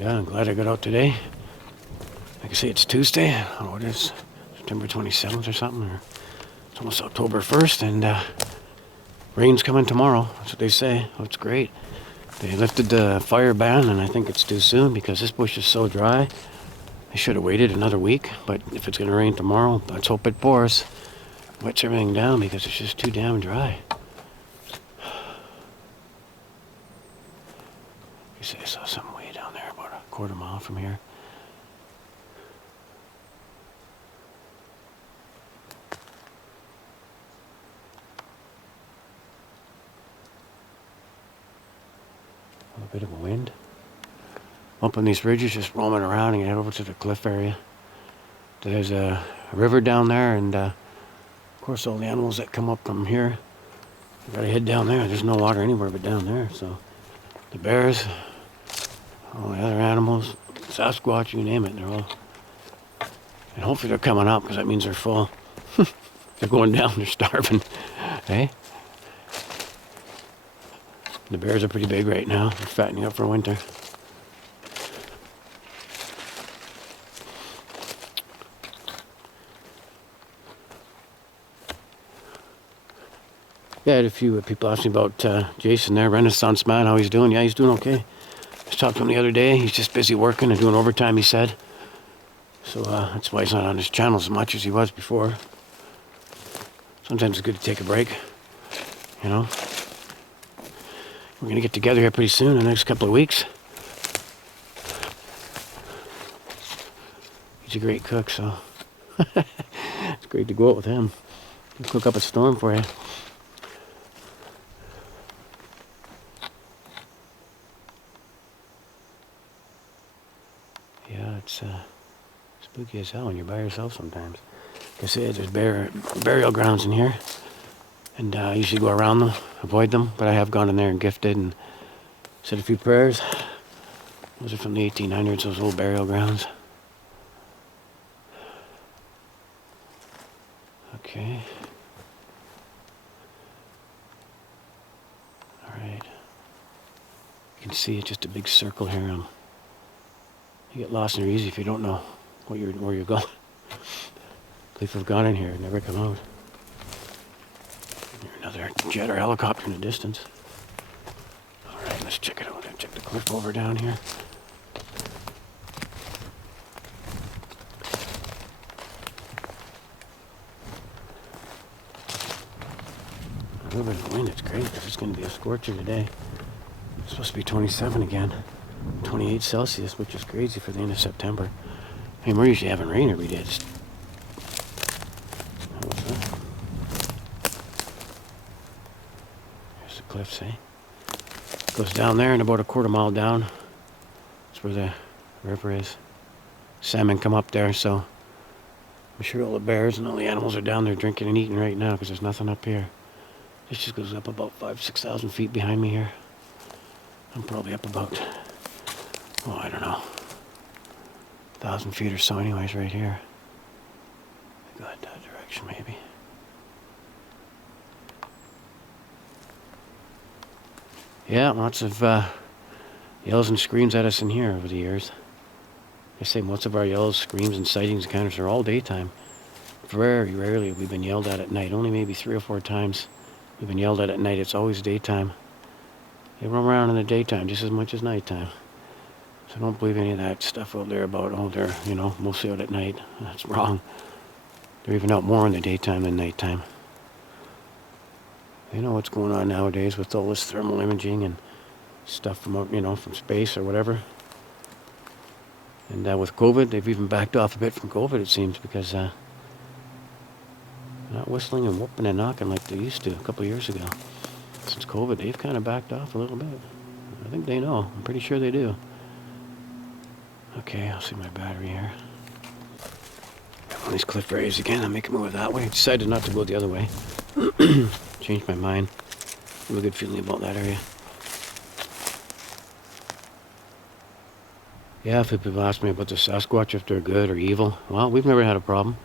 Yeah, I'm glad I got out today. Like I say, it's Tuesday. I don't know what it is, September 27th or something. Or it's almost October 1st, and rain's coming tomorrow. That's what they say. Oh, it's great. They lifted the fire ban, and I think it's too soon because this bush is so dry. They should have waited another week, but if it's going to rain tomorrow, let's hope it pours. Wets everything down because it's just too damn dry. You say I saw something way down there, about a quarter mile from here. A little bit of a wind. Up on these ridges, just roaming around and head over to the cliff area. There's a river down there, and of course all the animals that come up from here, you gotta head down there. There's no water anywhere but down there, so the bears, all the other animals, Sasquatch, you name it, they're all, and hopefully they're coming up because that means they're full. They're going down, they're starving, hey? The bears are pretty big right now. They're fattening up for winter. Yeah, I had a few people ask me about Jason there, Renaissance man, how he's doing. Yeah, he's doing okay. I just talked to him the other day. He's just busy working and doing overtime, he said. So that's why he's not on his channel as much as he was before. Sometimes it's good to take a break, you know. We're going to get together here pretty soon in the next couple of weeks. He's a great cook, so it's great to go out with him. He'll cook up a storm for you. Yeah, it's spooky as hell when you're by yourself sometimes. Like I said, there's burial grounds in here, and I usually go around them, avoid them, but I have gone in there and gifted and said a few prayers. Those are from the 1800s, those old burial grounds. Okay. Alright. You can see it's just a big circle here. You get lost in there easy if you don't know where you're going. If I've gone in here, never come out. There's another jet or helicopter in the distance. Alright, let's check it out. Check the cliff over down here. A little bit of wind, it's great. It's going to be a scorcher today. It's supposed to be 27 again. 28 Celsius, which is crazy for the end of September. I mean, we're usually having rain every day. There's the cliffs, eh? Goes down there and about a quarter mile down. That's where the river is. Salmon come up there, so I'm sure all the bears and all the animals are down there drinking and eating right now because there's nothing up here. This just goes up about 5,000-6,000 feet behind me here. I'm probably up about, oh, I don't know, 1,000 feet or so anyways right here. Go that direction maybe. Yeah, lots of yells and screams at us in here over the years. I say most of our yells, screams, and sightings encounters are all daytime. Very rarely have we been yelled at night. Only maybe 3 or 4 times we've been yelled at night. It's always daytime. They roam around in the daytime just as much as nighttime. So don't believe any of that stuff out there about, oh, they're, you know, mostly out at night. That's wrong. They're even out more in the daytime than nighttime. You know what's going on nowadays with all this thermal imaging and stuff from, you know, from space or whatever. And with COVID, they've even backed off a bit from COVID, it seems, because they're not whistling and whooping and knocking like they used to a couple of years ago. Since COVID, they've kind of backed off a little bit. I think they know. I'm pretty sure they do. Okay, I'll see my battery here. On these cliff areas again, I'm making my way that way. I decided not to go the other way. Changed my mind. I have a good feeling about that area. Yeah, if people ask me about the Sasquatch, if they're good or evil, well, we've never had a problem.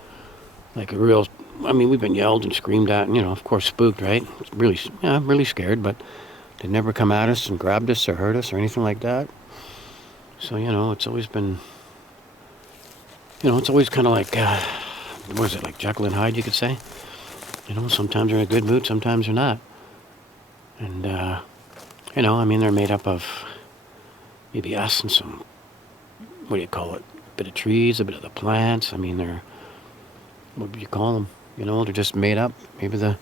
Like a real, I mean, we've been yelled and screamed at and, you know, of course, spooked, right? It's really, yeah, really scared, but they never come at us and grabbed us or hurt us or anything like that. So, it's always been, it's always kind of like, what is it, like Jekyll and Hyde, you could say? Sometimes they're in a good mood, sometimes they're not. And, they're made up of maybe us and some, what do you call it? A bit of trees, a bit of the plants. They're, what do you call them? They're just made up. Maybe the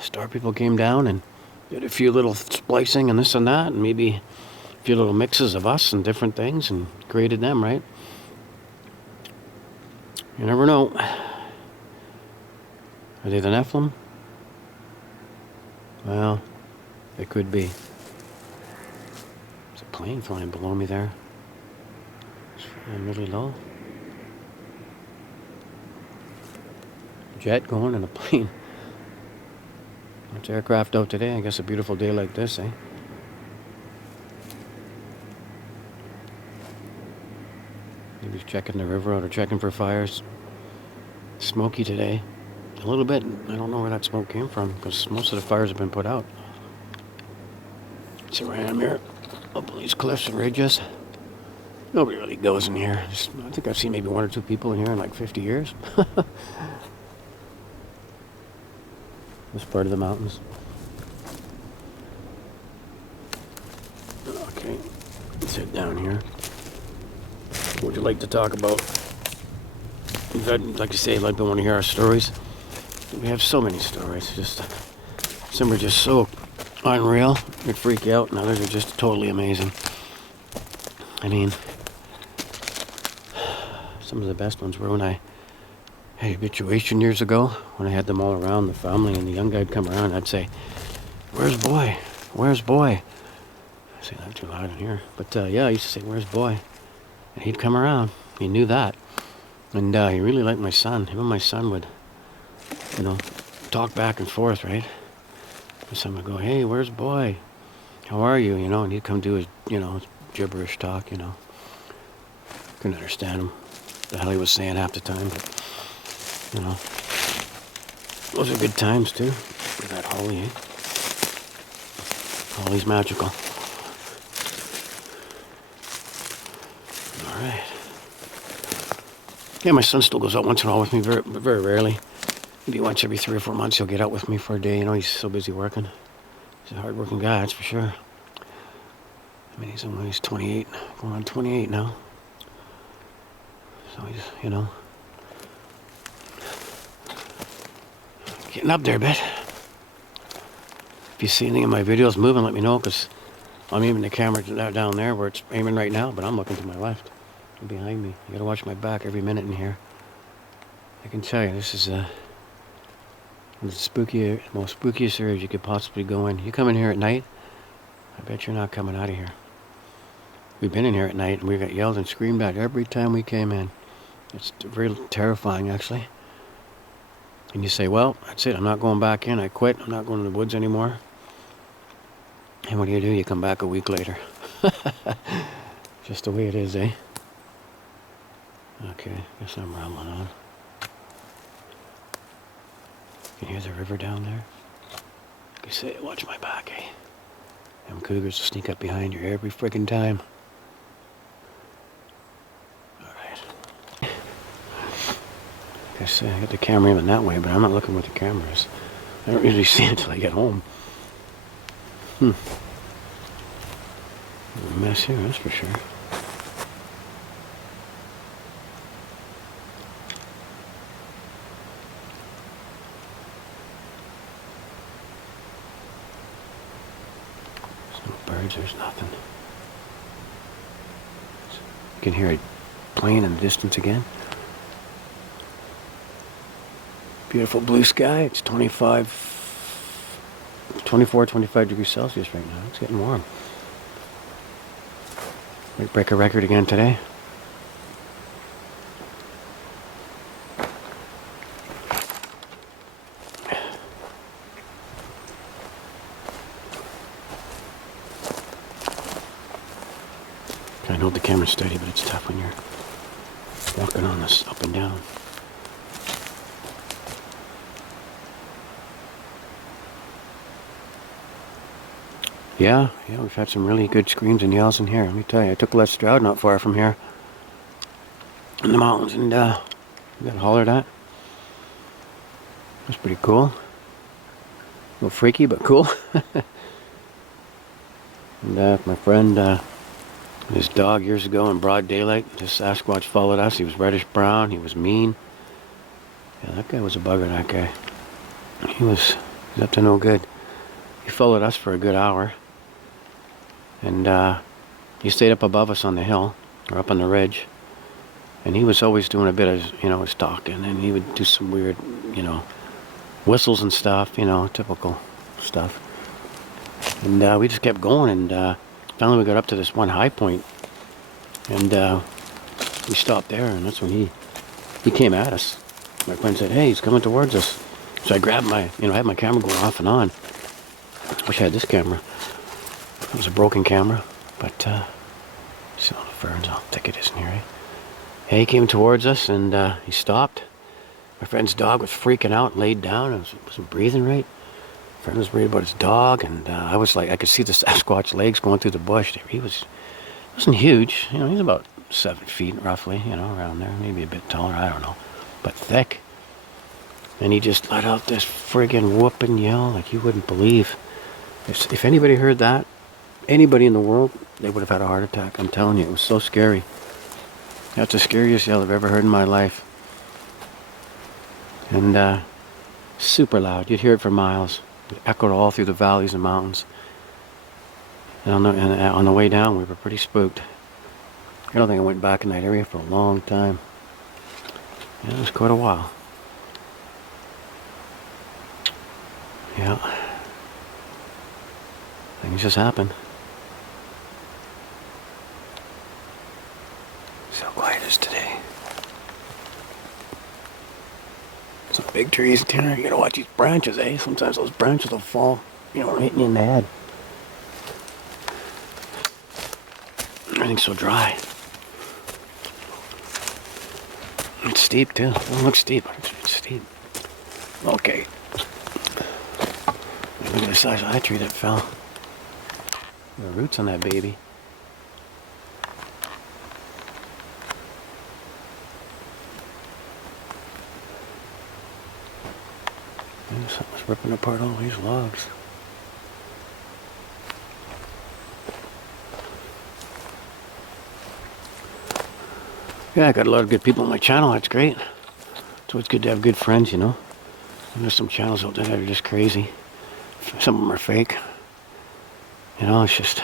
star people came down and did a few little splicing and this and that, and maybe a few little mixes of us and different things and created them, right? You never know. Are they the Nephilim? Well, they could be. There's a plane flying below me there. It's flying really low. Jet going and a plane. Much aircraft out today. I guess a beautiful day like this, eh? Maybe checking the river out or checking for fires. Smoky today. A little bit. I don't know where that smoke came from because most of the fires have been put out. So I am here up on these cliffs and ridges. Nobody really goes in here. I think I've seen maybe one or two people in here in like 50 years. This part of the mountains. Okay, let's head down here. What would you like to talk about? Like I say, I'd want to hear our stories. We have so many stories. Just some are just so unreal, you'd freak out, and others are just totally amazing. Some of the best ones were when I had habituation years ago, when I had them all around, the family, and the young guy'd come around, I'd say, "Where's boy? Where's boy?" I say that too loud in here. But yeah, I used to say, "Where's boy?" And he'd come around. He knew that. And he really liked my son. Him and my son would, talk back and forth, right? My son would go, "Hey, where's boy? How are you?" And he'd come do his, gibberish talk, Couldn't understand him. The hell he was saying half the time, but, those are good times, too. Look at that holly, eh? Holly's magical. All right. Yeah, my son still goes out once in a while with me, very, very rarely. Maybe once every 3 or 4 months he'll get out with me for a day. He's so busy working. He's a hard-working guy, that's for sure. He's 28, going on 28 now. So he's, getting up there a bit. If you see anything in my videos moving, let me know, because I'm aiming the camera down there where it's aiming right now, but I'm looking to my left. Behind me. You gotta watch my back every minute in here. I can tell you, this is the most spookiest areas you could possibly go in. You come in here at night, I bet you're not coming out of here. We've been in here at night and we got yelled and screamed at every time we came in. It's very terrifying, actually. And you say, "Well, that's it, I'm not going back in, I quit, I'm not going to the woods anymore." And what do? You come back a week later. Just the way it is, eh? Okay, guess I'm rambling on. Can you hear the river down there? Like I say, watch my back, eh? Them cougars will sneak up behind you every friggin' time. Alright. Like I say, I got the camera aiming that way, but I'm not looking where the camera is. I don't usually see it until I get home. A mess here, that's for sure. There's nothing. You can hear a plane in the distance again. Beautiful blue sky. It's 24, 25 degrees Celsius right now. It's getting warm. Might break a record again today. I hold the camera steady, but it's tough when you're walking on this up and down. Yeah, we've had some really good screams and yells in here. Let me tell you, I took Les Stroud not far from here in the mountains, and we got hollered at. That's pretty cool. A little freaky, but cool. And my friend, his dog years ago in broad daylight, this Sasquatch followed us. He was reddish brown. He was mean. Yeah, that guy was a bugger, that guy. He was up to no good. He followed us for a good hour. And he stayed up above us on the hill, or up on the ridge. And he was always doing a bit of, stalking. And he would do some weird, whistles and stuff, typical stuff. And we just kept going, and finally we got up to this one high point. And we stopped there, and that's when he came at us. My friend said, "Hey, he's coming towards us." So I grabbed I had my camera going off and on. Wish I had this camera. It was a broken camera, but see all the ferns. I'll think it isn't here, eh? Hey, he came towards us, and he stopped. My friend's dog was freaking out and laid down and wasn't breathing right. My friend was worried about his dog, and I was like, I could see the Sasquatch legs going through the bush. He wasn't huge, he's about 7 feet roughly, around there, maybe a bit taller, I don't know, but thick. And he just let out this friggin' whooping yell like you wouldn't believe. If anybody heard that, anybody in the world, they would have had a heart attack. I'm telling you, it was so scary. That's the scariest yell I've ever heard in my life. And super loud. You'd hear it for miles. It echoed all through the valleys and mountains. And on the way down, we were pretty spooked. I don't think I went back in that area for a long time. Yeah, it was quite a while. Yeah. Things just happen. So quiet as today. Some big trees in here. You gotta watch these branches, eh? Sometimes those branches will fall, hitting you in the head. Everything's so dry. It's steep too. It doesn't look steep, but it's steep. Okay. Look at the size of that tree that fell. The roots on that baby. Maybe something's ripping apart all these logs. Yeah, I got a lot of good people on my channel. That's great. It's always good to have good friends, And there's some channels out there that are just crazy. Some of them are fake. It's just,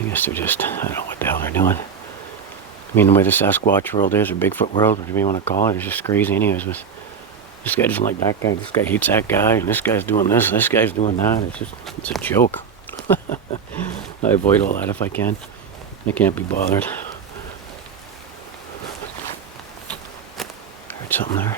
I guess they're just, I don't know what the hell they're doing. I mean, the way the Sasquatch world is, or Bigfoot world, whatever you want to call it, is just crazy anyways. With this guy doesn't like that guy, this guy hates that guy, and this guy's doing this guy's doing that. It's a joke. I avoid all that if I can. I can't be bothered. Heard something there.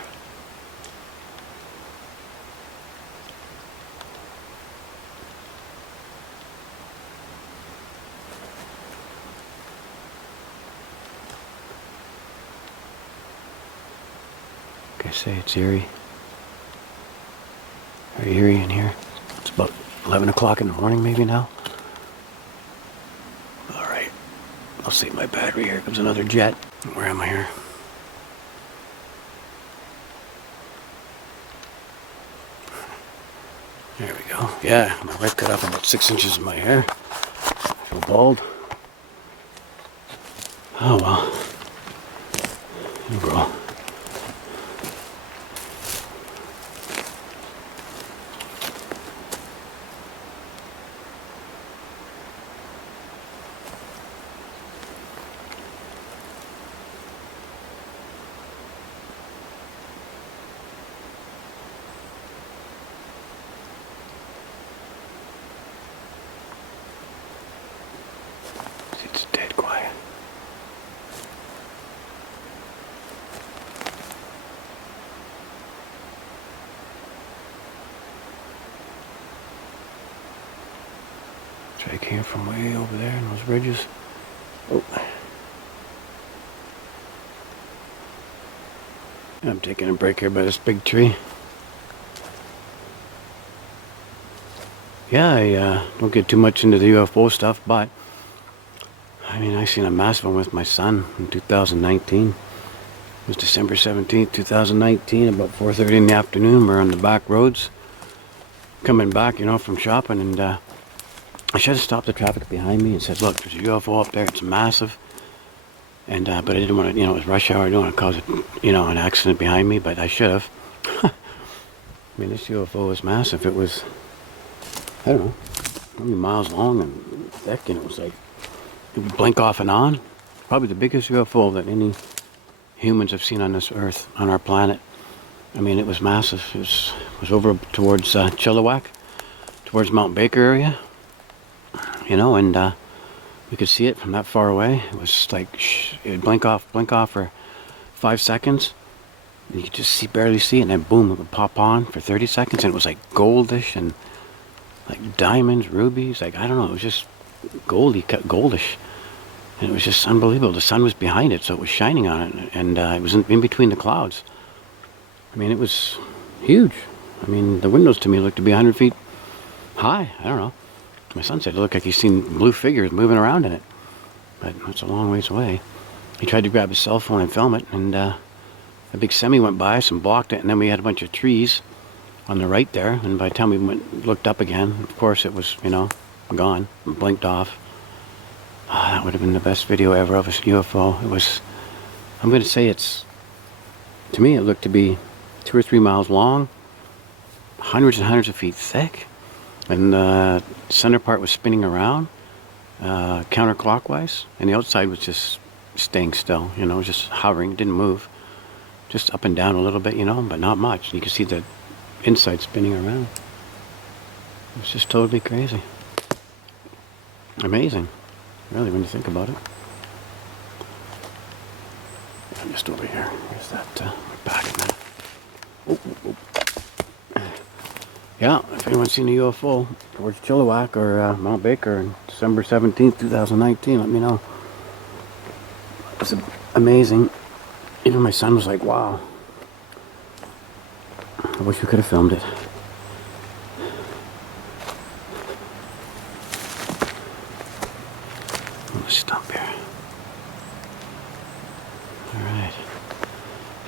Like I say, it's eerie. Very eerie in here. It's about 11 o'clock in the morning maybe now. Alright. I'll save my battery. Here comes another jet. Where am I here? There we go. Yeah, my wife cut off about 6 inches of my hair. I feel bald. Oh well. You grow. It's dead quiet. Drake came from way over there in those ridges. Oh. I'm taking a break here by this big tree. Yeah, I don't get too much into the UFO stuff, but I mean, I seen a massive one with my son in 2019. It was December 17th, 2019, about 4:30 in the afternoon. We're on the back roads, coming back, from shopping, and I should have stopped the traffic behind me and said, "Look, there's a UFO up there. It's massive." And but I didn't want to, it was rush hour. I didn't want to cause an accident behind me, but I should have. I mean, this UFO was massive. It was, I don't know, how many miles long and thick, and it was like, it would blink off and on. Probably the biggest UFO that any humans have seen on this earth, on our planet. I mean, it was massive. It was over towards Chilliwack, towards Mount Baker area, and we could see it from that far away. It was like, it would blink off for 5 seconds. And you could just barely see it, and then boom, it would pop on for 30 seconds, and it was like goldish and like diamonds, rubies, like, I don't know, it was just goldish. And it was just unbelievable. The sun was behind it, so it was shining on it, and it was in between the clouds. I mean, it was huge. I mean, the windows to me looked to be 100 feet high. I don't know. My son said it looked like he's seen blue figures moving around in it, but it's a long ways away. He tried to grab his cell phone and film it, and a big semi went by, some blocked it, and then we had a bunch of trees on the right there, and by the time we looked up again, of course it was, gone, blinked off. Oh, that would have been the best video ever of a UFO. It was, I'm going to say to me it looked to be 2 or 3 miles long, hundreds and hundreds of feet thick, and the center part was spinning around counterclockwise, and the outside was just staying still, just hovering, didn't move, just up and down a little bit, but not much. You could see the inside spinning around. It was just totally crazy. Amazing, really, when you think about it. I'm just over here. Here's that back in that. Yeah, if anyone's seen a UFO towards Chilliwack or Mount Baker on December 17th, 2019, let me know. It's amazing. Even my son was like, wow. I wish we could have filmed it. Let's stop here. Alright.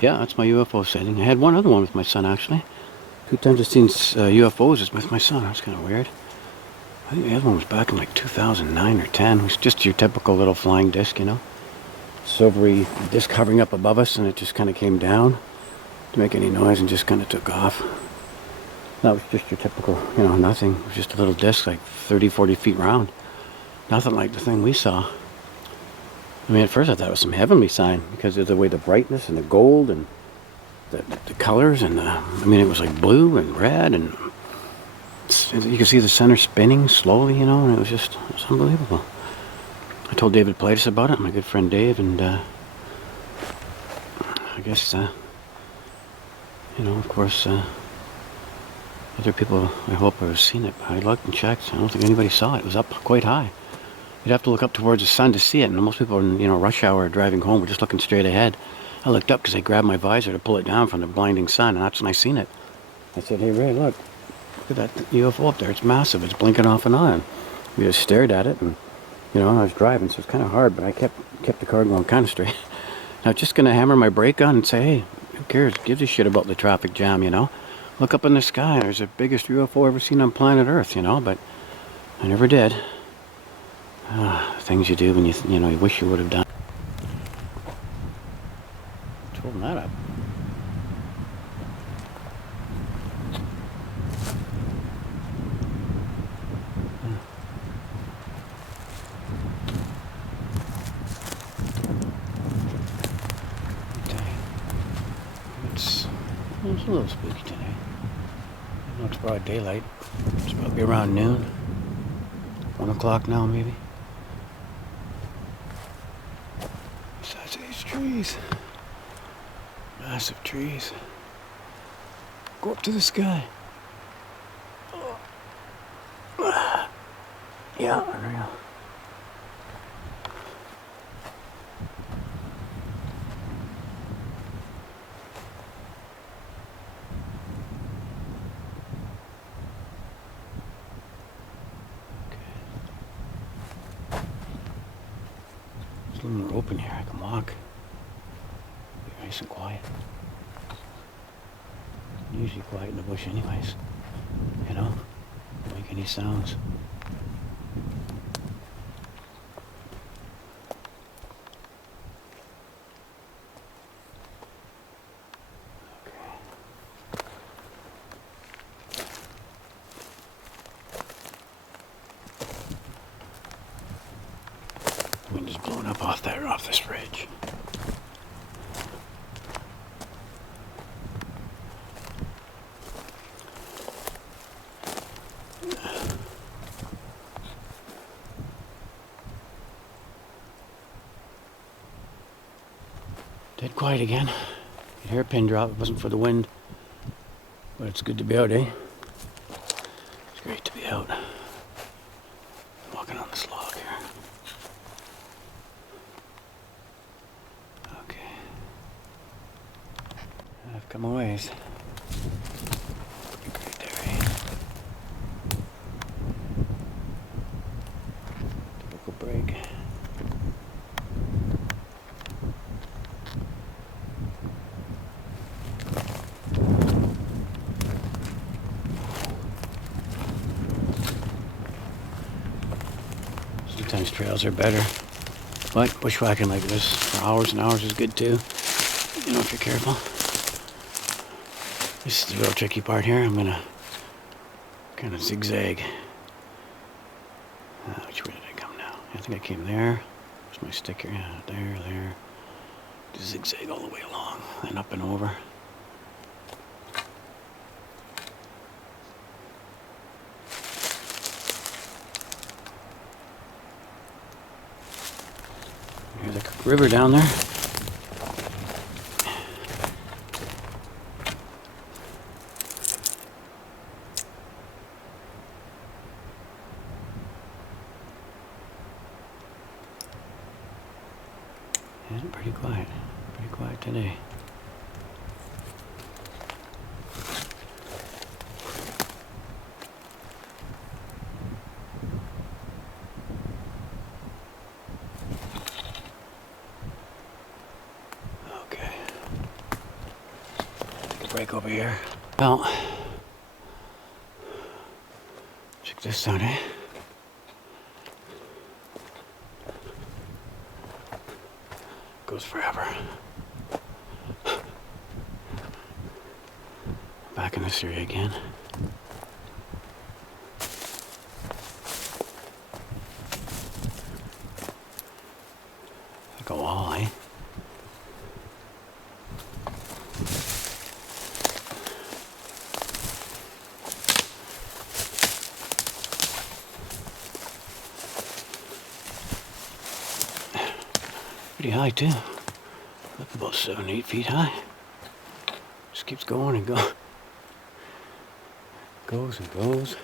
Yeah, that's my UFO sighting. I had one other one with my son, actually. 2 times I've seen UFOs is with my son. That's kind of weird. I think the other one was back in like 2009 or 10. It was just your typical little flying disc, silvery disc hovering up above us, and it just kind of came down to make any noise and just kind of took off. That was just your typical, nothing. It was just a little disc like 30, 40 feet round. Nothing like the thing we saw. I mean, at first I thought it was some heavenly sign because of the way the brightness and the gold and the colors, and I mean, it was like blue and red, and you could see the center spinning slowly, and it was unbelievable. I told David Platus about it, my good friend Dave, and I guess, of course, other people, I hope, have seen it. I looked and checked. I don't think anybody saw it. It was up quite high. You'd have to look up towards the sun to see it, and most people in, rush hour driving home were just looking straight ahead. I looked up because I grabbed my visor to pull it down from the blinding sun, and that's when I seen it. I said, "Hey, Ray, look at that UFO up there. It's massive. It's blinking off and on." We just stared at it, and I was driving, so it's kind of hard, but I kept the car going kind of straight. I was just gonna hammer my brake on and say, "Hey, who cares? Gives a shit about the traffic jam, Look up in the sky. There's the biggest UFO ever seen on planet Earth, But I never did. Things you do when you wish you would have done. Holding that up. It's a little spooky today. I know it's broad daylight. It's probably around noon. 1 o'clock now, maybe. Besides these trees. Massive trees. Go up to the sky. Yeah, unreal. It's a little more open here. I can walk. Be nice and quiet. Usually quiet in the bush anyways. You know? Don't make any sounds. Wind is blowing up off this ridge. Dead quiet again. You hear a pin drop. It wasn't for the wind, but it's good to be out, eh? It's great to be out. Walking on this log here. Okay. I've come a ways. Pretty great there, eh? Typical break. Sometimes trails are better, but bushwhacking like this for hours and hours is good too, you know, if you're careful. This is the real tricky part here. I'm gonna kind of zigzag. Which way did I come now? I think I came there. Where's my stick here? Yeah, there. Just zigzag all the way along, and up and over. There's a river down there. Yeah, pretty quiet. Pretty quiet today. Break over here. Well, check this out, eh? Goes forever. Back in this area again. Like a wall, eh? Pretty high too. Look, about 7, 8 feet high. Just keeps going and goes and goes.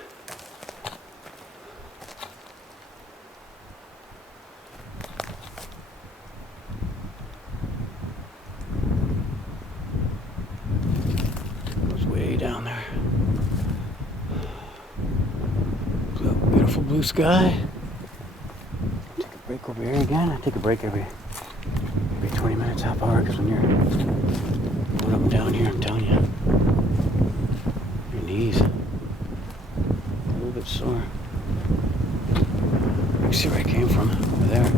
Goes way down there. Beautiful blue sky. Take a break over here again. I take a break every 20 minutes, half hour, because when you're going up and down here, I'm telling you, your knees a little bit sore. You see where I came from, over there.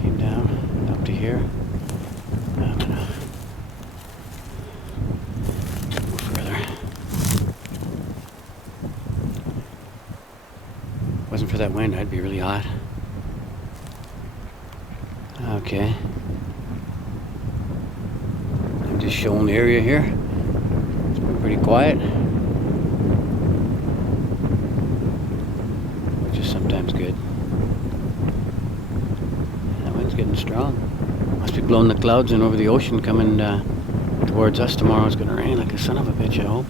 Came down, up to here. Now I'm gonna go further. If it wasn't for that wind, I'd be really hot. Okay. I'm just showing the area here. It's been pretty quiet, which is sometimes good. That wind's getting strong. Must be blowing the clouds in over the ocean coming towards us tomorrow. It's going to rain like a son of a bitch, I hope.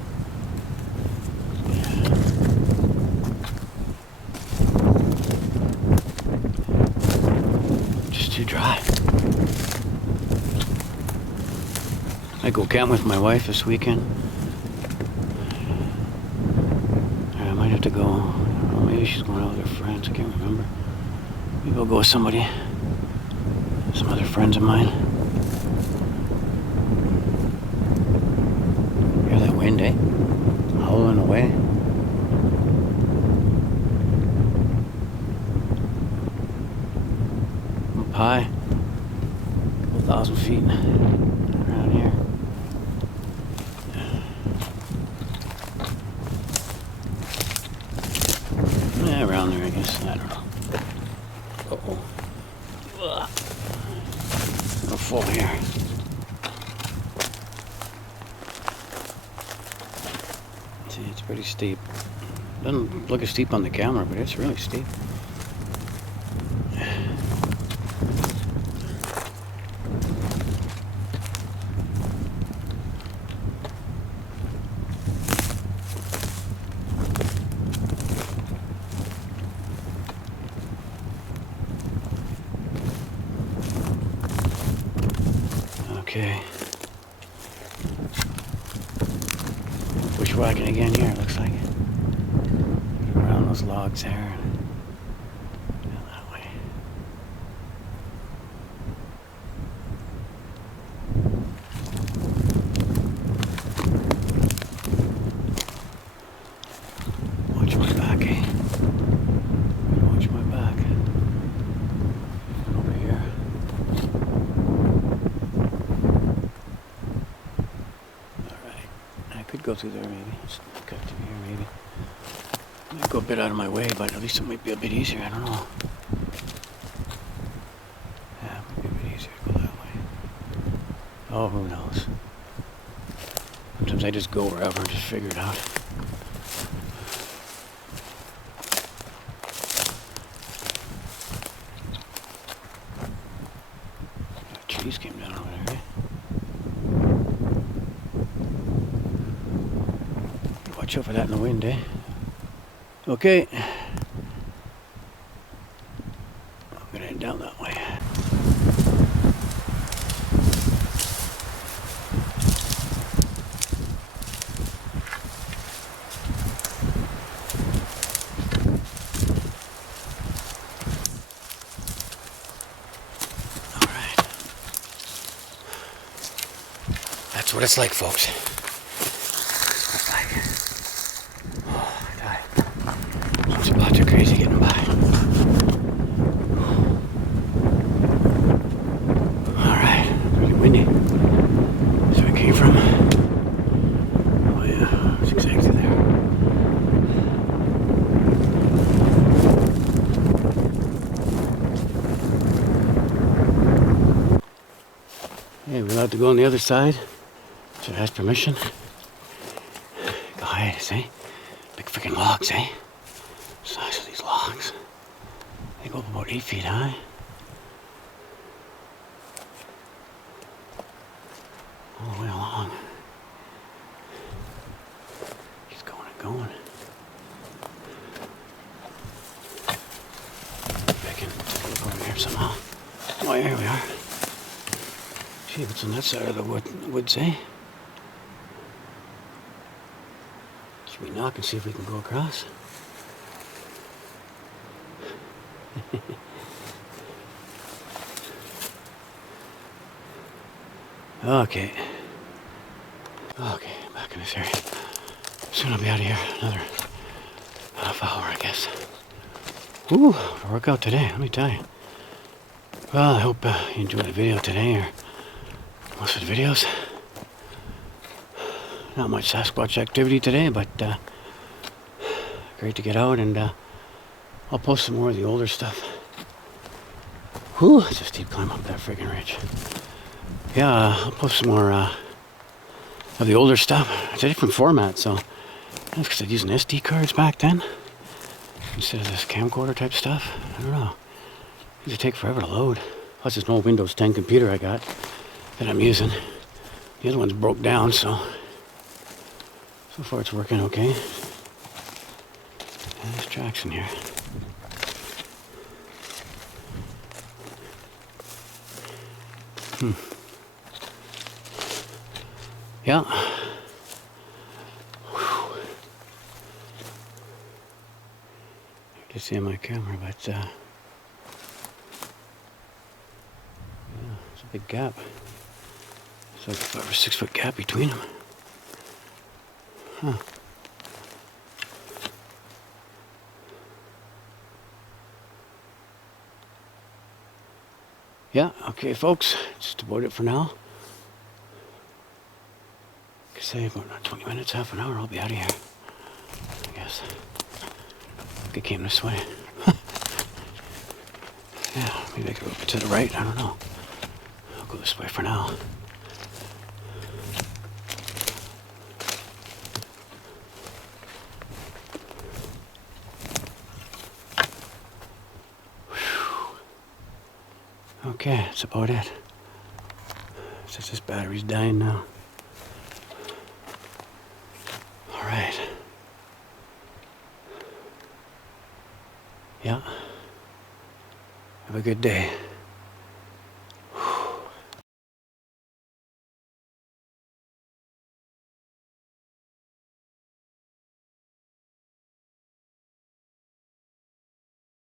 Too dry. I go camping with my wife this weekend. I might have to go. Well, maybe she's going out with her friends. I can't remember. Maybe I'll go with somebody. Some other friends of mine. Hear that wind, eh? Howling away. Up high. A couple thousand feet around here. Yeah, around there, I guess. I don't know. Uh-oh. Ugh. We're full here. See, it's pretty steep. Doesn't look as steep on the camera, but it's really steep. Okay. Bushwhacking again here, it looks like. Around those logs there. Down that way. Watch my back, eh? Watch my back. Over here. Go through there maybe. Just cut through here maybe. Might go a bit out of my way, but at least it might be a bit easier. I don't know. Yeah, it might be a bit easier to go that way. Oh, who knows? Sometimes I just go wherever and just figure it out. Trees came down over there, eh? Watch out for that in the wind, eh? Okay. I'm gonna head down that way. Alright. That's what it's like, folks. Spots are crazy getting by. Alright, pretty windy. That's where I came from. Oh yeah, it's exactly there. Hey, we're allowed to go on the other side. Should I ask permission? Go ahead, see? Big freaking logs, eh? Size of these logs. They go up about 8 feet high. All the way along. He's going and going. Maybe I can take a look over here somehow. Oh, here we are. Gee, what's on that side of the woods, eh? Should we knock and see if we can go across? Okay, back in this area. Soon I'll be out of here. Another half hour, I guess. Ooh, a workout today, let me tell you. Well, I hope you enjoyed the video today, or most of the videos. Not much Sasquatch activity today, but great to get out, and I'll post some more of the older stuff. Whew, it's a steep climb up that friggin' ridge. Yeah, I'll post some more of the older stuff. It's a different format, so that's because I'd using SD cards back then instead of this camcorder type stuff. I don't know. It used to take forever to load. Plus, it's an old Windows 10 computer I got that I'm using. The other one's broke down, so far it's working okay. And there's tracks in here. Yeah. Whew. You can see on my camera, but a big gap. It's like a 5 or 6 foot gap between them. Huh. Yeah, okay folks, just about it for now. Like I say, about 20 minutes, half an hour, I'll be out of here. I guess. I came this way. Yeah, maybe I could go to the right, I don't know. I'll go this way for now. Okay, that's about it. It's just this battery's dying now. Alright. Yeah. Have a good day.